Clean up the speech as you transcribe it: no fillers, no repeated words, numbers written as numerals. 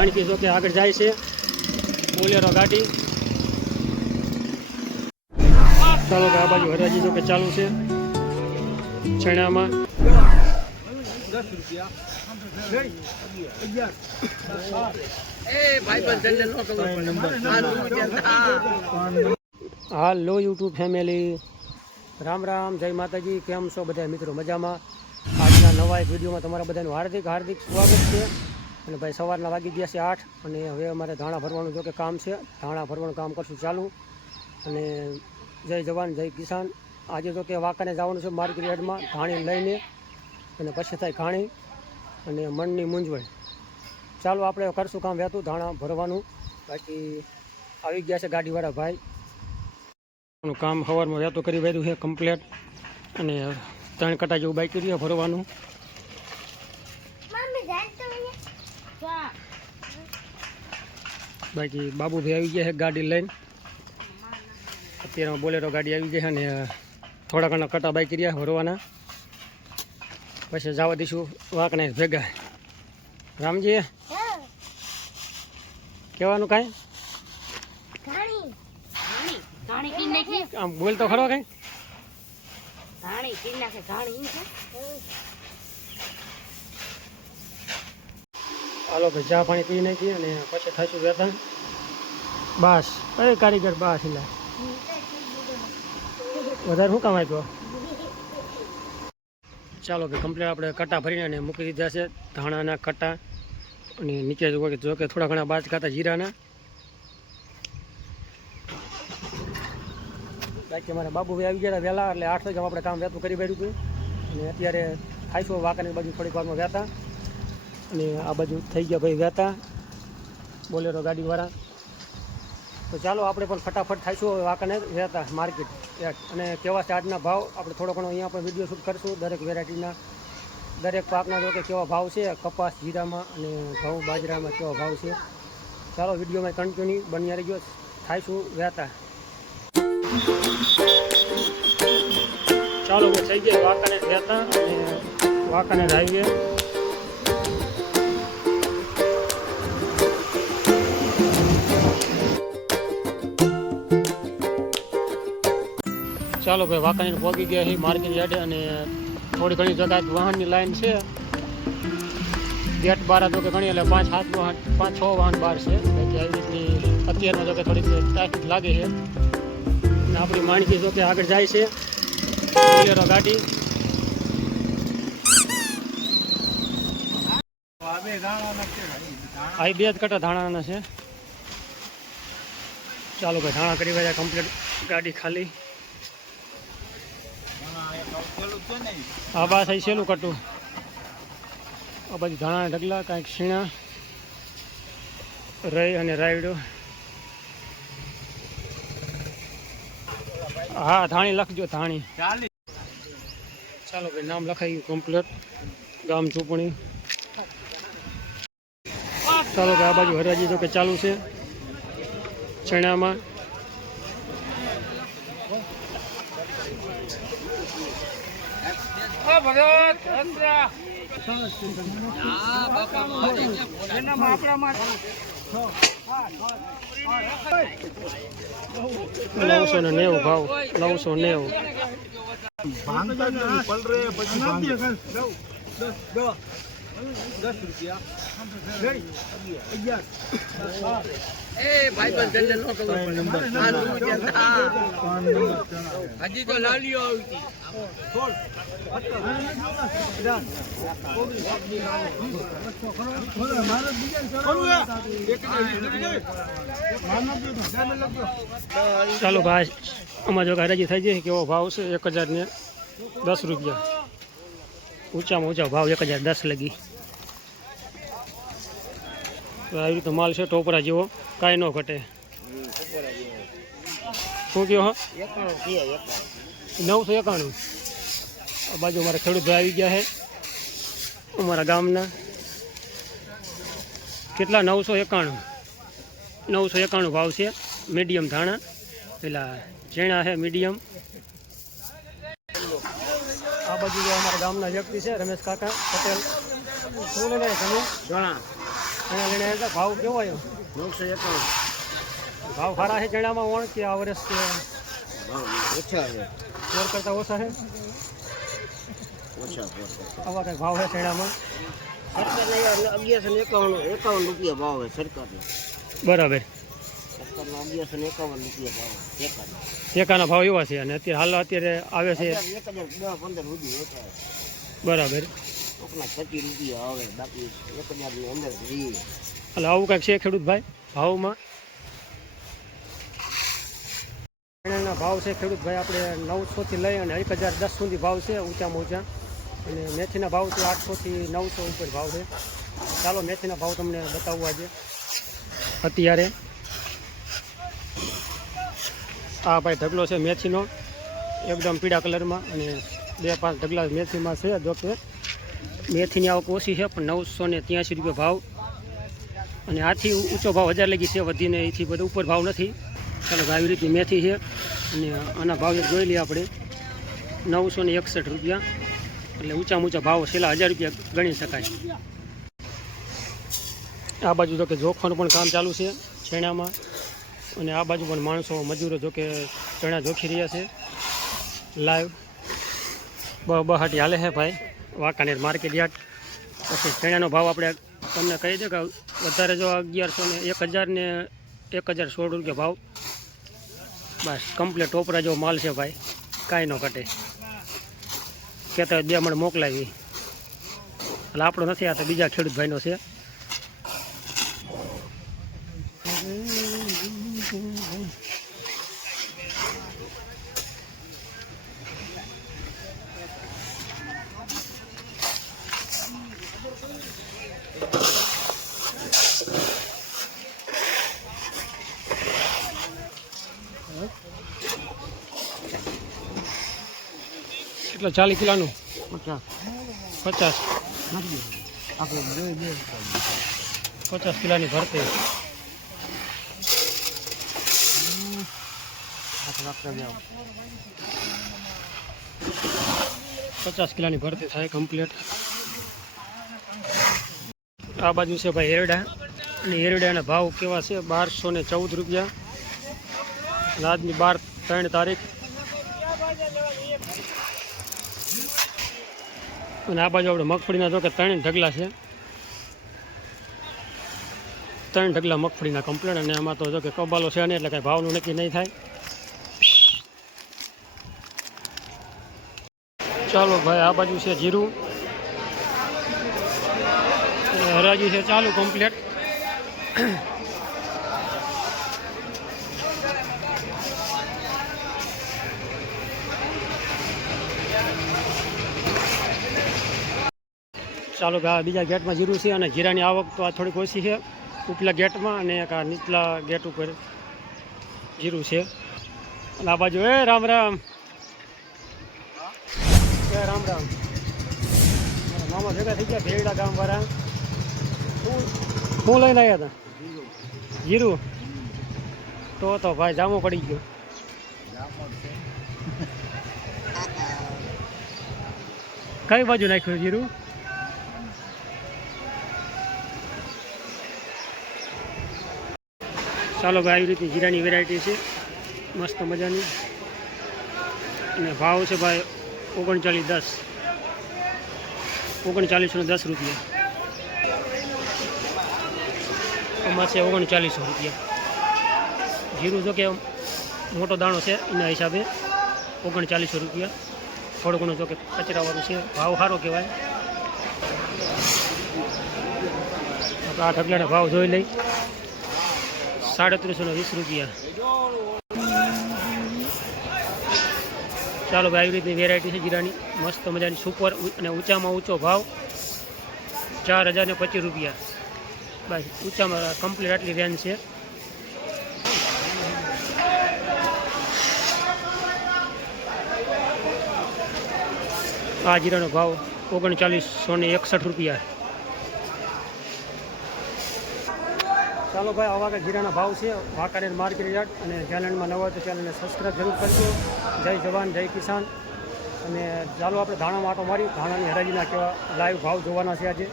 માણકી જો કે આગળ જાય છે બોલેરો ગાડી। ચાલો કે આ બાજુ હરાજી જો કે ચાલુ છે છેણામાં। 10 રૂપિયા હાલો યુટ્યુબ ફેમિલી, રામ રામ, જય માતાજી। કેમ છો બધા મિત્રો? મજામાં? આજના નવા એક વિડીયોમાં તમારા બધાનું હાર્દિક હાર્દિક સ્વાગત છે। અને ભાઈ સવારના વાગી ગયા છે 8 અને હવે અમારે ધાણા ભરવાનું જો કે કામ છે। ધાણા ભરવાનું કામ કરશું ચાલુ। અને જય જવાન જય કિસાન। આજે જો કે વાંકાને જવાનું છે માર્કેટ યાર્ડમાં ધાણી લઈને, અને પછી થાય ઘાણી અને મનની મૂંઝવણ। ચાલો આપણે કરશું કામ વહેતું ધાણા ભરવાનું। બાકી આવી ગયા છે ગાડીવાળા ભાઈ, કામ સવારમાં વહેતું કરી વેર્યું છે કમ્પ્લેટ। અને 3 કટા જેવું બાકી રહ્યું ભરવાનું। બાકી બાબુભાઈ આવી ગયા છે ગાડી લઈને। અત્યારે બોલેરો ગાડી આવી જાય છે અને થોડા ઘણા કટા બાકી રહ્યા ભરવાના। પછી જવા દઈશું વાંકને ભેગા। રામજી કહેવાનું કાંઈ આમ બોલ તો ખરો કઈ? હાલો ભાઈ ચા પાણી પી નાખી અને પછી થઈશું વેતન। બસ એ કારીગર બસ એટલે વધારે શું કામ આપ્યો? ચાલો ભાઈ કમ્પ્લીટ આપણે કટા ભરીને અને મૂકી દીધા છે ધાણાના કટા। અને નીચે જો કે થોડા ઘણા બાજકા હતા જીરાના। બાકી અમારા બાબુભાઈ આવી ગયા વહેલા, એટલે 8 વાગે આપણે કામ વહેતું કરી બેઠું હતું। અને અત્યારે ખાઈશું વાંકાની બાજુ થોડીક વારમાં વહેતા। અને આ બાજુ થઈ ગયા ભાઈ વહેતા બોલેરો ગાડીવાળા। તો ચાલો આપણે પણ ફટાફટ થાઈશું વાંકાને વહેતા માર્કેટ। અને કેવા છે આજના ભાવ આપણે થોડો ઘણો અહીંયા પણ વિડીયો શૂટ કરશું દરેક વેરાયટીના, દરેક પાકના જો કે કેવા ભાવ છે, કપાસ જીરામાં અને ઘઉં બાજરામાં કેવા ભાવ છે। ચાલો વિડીયોમાં કન્ટિન્યુ બન્યા રહી ગયો, થાઈશું વહેતા। ચાલો થઈ ગયા વાંકાને વહેતા અને વાંકાને હાઈવે। ચાલો ભાઈ વાંકાને પહોંચી ગયા છે માર્કેટ યાર્ડે। અને થોડી ઘણી જગ્યાએ વાહનની લાઈન છે। ગેટ બાર જો કે ઘણી એટલે 5-6 વાહન બહાર છે। બાકી આવી રીતની અત્યારમાં જો કે થોડીક ટ્રાફિક લાગે છે। અને આપણી માણકી જો કે આગળ જાય છે બોલેરો ગાડી। આ 2 જ કટા ધાણાના છે। ચાલો ભાઈ ધાણા કરી વાળા કમ્પ્લીટ, ગાડી ખાલી। આ બસ અહીં છેલ્લું કટું, આ બાજુ ધાણા ઢગલા, કાંઈક શીણા રહી અને રાયડો। હા ધાણી લખજો, ધાણી। ચાલો ભાઈ નામ લખાઈ ગયું કમ્પ્લીટ, ગામ ચૂંટણી। ચાલો ભાઈ આ બાજુ હરાજી તો કે ચાલુ છે છેણામાં। $990 ભાવ, 990। 10 રૂપિયા હજી તો લાલીઓ આવી ચાલો ભાઈ આમાં જો હરાજી થઈ જાય કેવો ભાવ છે? 1010 રૂપિયા, ઊંચામાં ઊંચા ભાવ 1010 લગી। આવી રીતે માલ છે ટોપરા જેવો, કાંઈ ન ઘટે। શું કહો? 991। આ બાજુ અમારા ખેડૂત ભાઈ આવી ગયા છે અમારા ગામના। કેટલા? 991 ભાવ છે। મીડિયમ ધાણા, પેલા ઝીણા છે મીડિયમ। આ બાજુ અમારા ગામના વ્યક્તિ છે રમેશ કાકા પટેલ। શું લઈને તમે? ચણા લઈને આવ્યા હતા. ભાવ કેવો આવ્યો? 951 ભાવ સારા છે ચણામાં વણ કે આ વર્ષ કે ઓછા છે પોર કરતાં ઓછા છે? ઓછા આવા કંઈક ભાવ છે ચણામાં? સરકારના 1151 રૂપિયા ભાવ છે સરકારનો બરાબર. સરકારનો 1151 રૂપિયા ભાવ ટેકાનો ટેકાના ભાવ એવા છે અને અત્યારે આવે છે 1015 સુધી વેચાય બરાબર. કોકના 25 રૂપિયા આવે બાકી 1000 ની અંદર જઈએ એટલે આવું કંઈક છે ખેડૂત ભાઈ ભાવમાં? ચણાના ભાવ છે ખેડૂત ભાઈ આપણે 900 થી લઈ અને 1010 સુધી ભાવ છે ઊંચામાં ઊંચા, અને મેથીના ભાવ તો 800 થી 900 ઉપર ભાવ છે. ચાલો મેથીના ભાવ તમને બતાવવું આજે. અત્યારે આ ભાઈ ઢગલો છે મેથીનો એકદમ પીળા કલરમાં, અને 2-5 ઢગલા મેથીમાં છે. જો કે મેથીની આવક ઓછી છે પણ 983 રૂપિયા ભાવ, અને આથી ઊંચો ભાવ 1000 લગી છે, વધીને એથી બધો ઉપર ભાવ નથી. ચાલો આવી રીતની મેથી છે, અને આના ભાવ જોઈ લઈએ આપણે 961 રૂપિયા, એટલે ઊંચામાં ઊંચા ભાવ છેલ્લા 1000 રૂપિયા ગણી શકાય. આ બાજુ તો કે જોખવાનું પણ કામ ચાલુ છે ચણામાં, અને આ બાજુ પણ માણસો મજૂરો જો કે ચણા જોખી રહ્યા છે. લાઈવ બહાટી હાલે છે ભાઈ વાંકાનેર માર્કેટ યાર્ડ. પછી ચણાનો ભાવ આપણે તમને કહી દે કે વધારે જો 1100 ને 1016 રૂપિયા ભાવ. બસ કમ્પ્લીટ ટોપરા જેવો માલ છે ભાઈ, કાંઈ ન ઘટે. કહેતા હોય 2 મણ મોકલાવી, એટલે આપણો નથી, આ તો બીજા ખેડૂત ભાઈનો છે. એટલે 40 કિલોનું 50 આપણે 50 કિલોની ભરતી. આપણે 50 કિલોની ભરતી થાય કમ્પ્લીટ. આ બાજુ છે ભાઈ એરડા, અને એરડાના ભાવ કેવા છે? 1214 રૂપિયા. આજની 3 તારીખ. અને આ બાજુ આપણે મગફળીના જો કે 3 ઢગલા છે, 3 ઢગલા મગફળીના કમ્પ્લેટ. અને આમાં તો જો કે કબાલો છે ને એટલે કાંઈ ભાવનું નક્કી નહીં થાય. ચાલો ભાઈ આ બાજુ છે જીરું, હરાજી છે ચાલુ કમ્પ્લેટ. ચાલો ભાઈ બીજા ગેટમાં જીરું છે, અને જીરાની આવક તો આ થોડીક ઓછી છે ઉપલા ગેટમાં, અને એક આ નીચલા ગેટ ઉપર જીરું છે. અને આ બાજુ રામ રામ રામ રામ મામા ભેગા થઈ ગયા ભેરડા ગામવાળા. શું લઈને આવ્યા હતા? જીરું. તો ભાઈ જામો પડી ગયો. કઈ બાજુ નાખ્યું જીરું? ચાલો ભાઈ આવી રીતની જીરાની વેરાયટી છે મસ્ત મજાની, અને ભાવ છે ભાઈ 3910 રૂપિયા. આમાં છે 3900 રૂપિયા. જીરું જો કે મોટો દાણો છે એના હિસાબે 3900 રૂપિયા. થોડું ઘણું જો કે કચરાવાળું છે, ભાવ સારો કહેવાય. આ ઢગલાના ભાવ જોઈ લઈ. 350 રૂપિયા. ચાલો ભાઈ આવી રીતની વેરાયટી છે જીરાની મસ્ત મજાની સુપર, અને ઊંચામાં ઊંચો ભાવ 4025 રૂપિયા. બસ ઊંચામાં કમ્પ્લીટ આટલી રેન્જ છે. આ જીરાનો ભાવ 3961 રૂપિયા. ચાલો ભાઈ આવા કે જીરાના ભાવ છે વાંકાનેર માર્કેટ યાર્ડ. અને ચેનલમાં નવા હોય તો ચેનલને સબસ્ક્રાઈબ જરૂર કરજો. જય જવાન જય કિસાન. અને ચાલો આપણે ધાણામાં આટો મારી ધાણાની હરાજીના કેવા લાઈવ ભાવ જોવાના છે આજે.